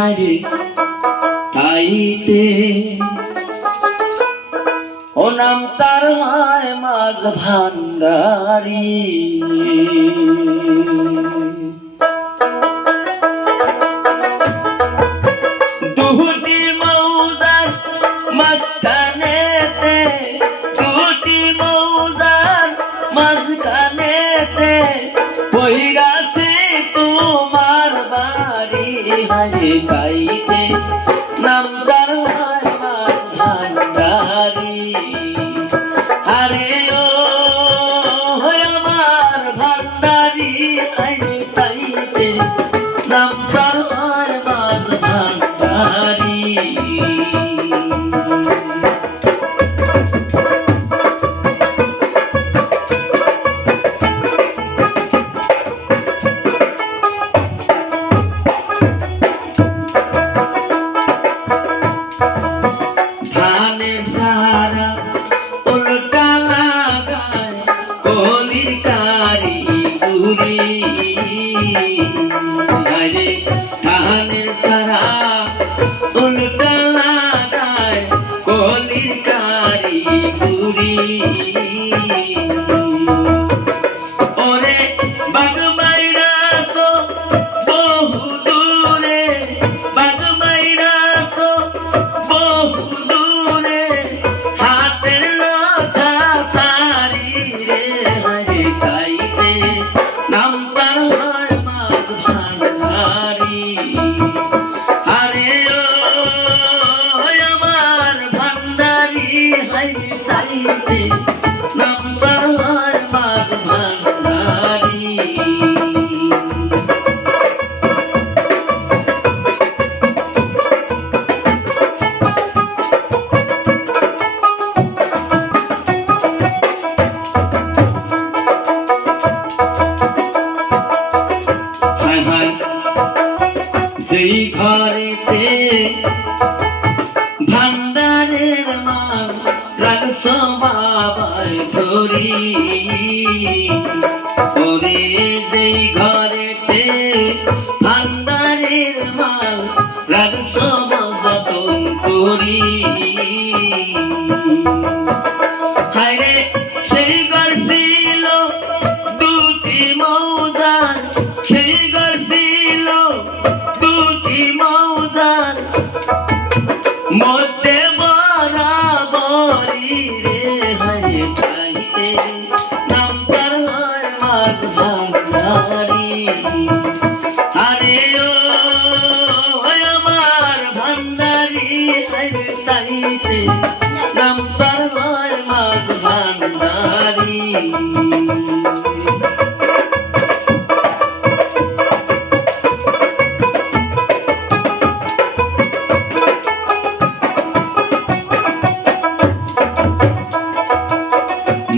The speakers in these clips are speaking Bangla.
হারে তাইতে ও নাম তার হয় মাঝ ভান্ডারি দুটি মৌজার মাঝখানেতে দুটি মৌজার মাঝখানেতে পইরাছে তোমার বাড়ি হারে তাইতে নাম তার হয় মাঝ ভান্ডারি আরে ও আমার ভান্ডারি আরে তাইতে নাম তার হয় মাঝ ভান্ডারি ধানের সারা উল্টা লাগায় কলির কারি গুলি আরে ধানের সারা উল্টা লাগায় কলির কারি গুলি ওরে বাগমাইরা তো বহু দূরে বাগমাইরা তো বহু দূরে হাতের লতা সারি রে হারে তাইতে নাম তার হয় মাঝ ভান্ডারি আরে ও আমার ভান্ডারি হারে তাইতে নাম তার হয় মাঝ ভান্ডারি হায় হায় যেই ঘরেতে ভান্ডারের মান রাখছ বাবাই ধরি ওরে যেই ঘরেতে ভান্ডারের মান রাখছ যতন করি হায়রে সেই ঘর ছিল দুটি মৌজার সেই ঘর ছিল দুটি মৌজার মধ্যে বরাবরি রে হারে তাইতে নাম তার হয় মাঝ ভান্ডারি আরে ও আমার ভান্ডারি হারে তাইতে নাম তার হয় মাঝ ভান্ডারি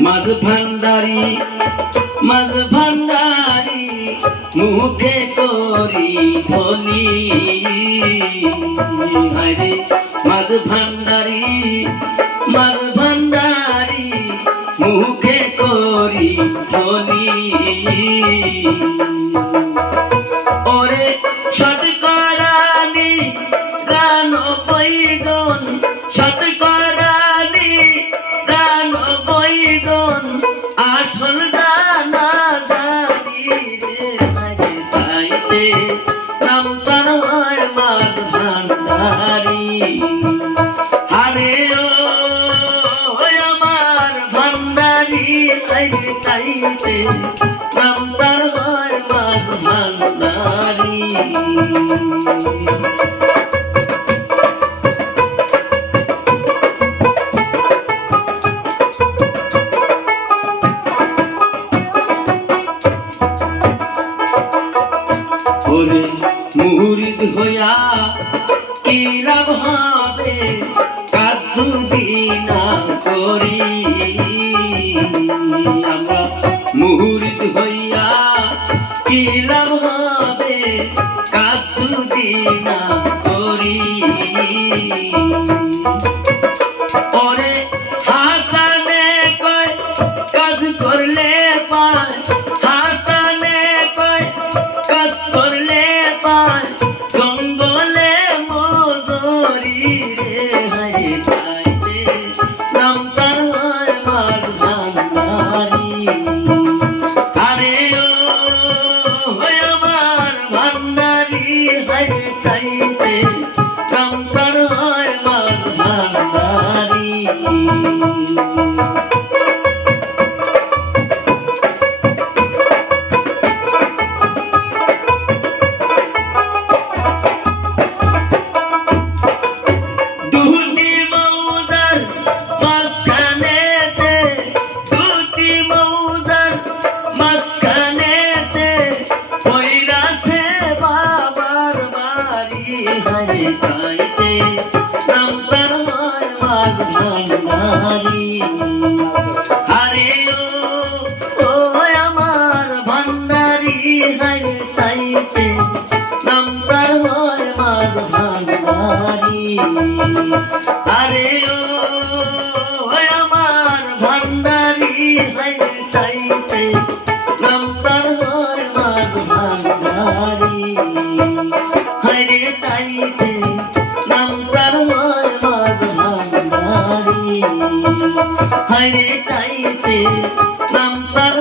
মাঝ ভান্ডারি মাঝ ভান্ডারি মুখে করি ধনি হায়রে মাঝ ভান্ডারি মাঝ ভান্ডারি মুখে করি ধনি ওরে শতকরানি গান বৈদন শতকরানি গান বৈদন আসল জানা জানি রে হারে তাইতে নাম তার হয় মাঝ ভান্ডারি আরে ও আমার ভান্ডারি হারে তাইতে নাম তার হয় মাঝ ভান্ডারি ওরে মুরিদ হইয়া কি লাভ হবে কাজ যদি না করি আমরা মুরিদ হইয়া কি লাভ হবে কাজ যদি না করি ওরে হাসানে কয় কাজ করলে পায় হাসানে কয় কাজ করলে পায় জঙ্গলে ভান্ডারি আরে ও আমার ভান্ডারি হায় তাইতে নাম তার হয় মাঝ ভান্ডারি আরে ও আমার ভান্ডারি হায় তাইতে নাম তার হয় মাঝ ভান্ডারি হায় তাইতে নাম তার হয় মাঝ ভান্ডারি হায় তাইতে নাম তার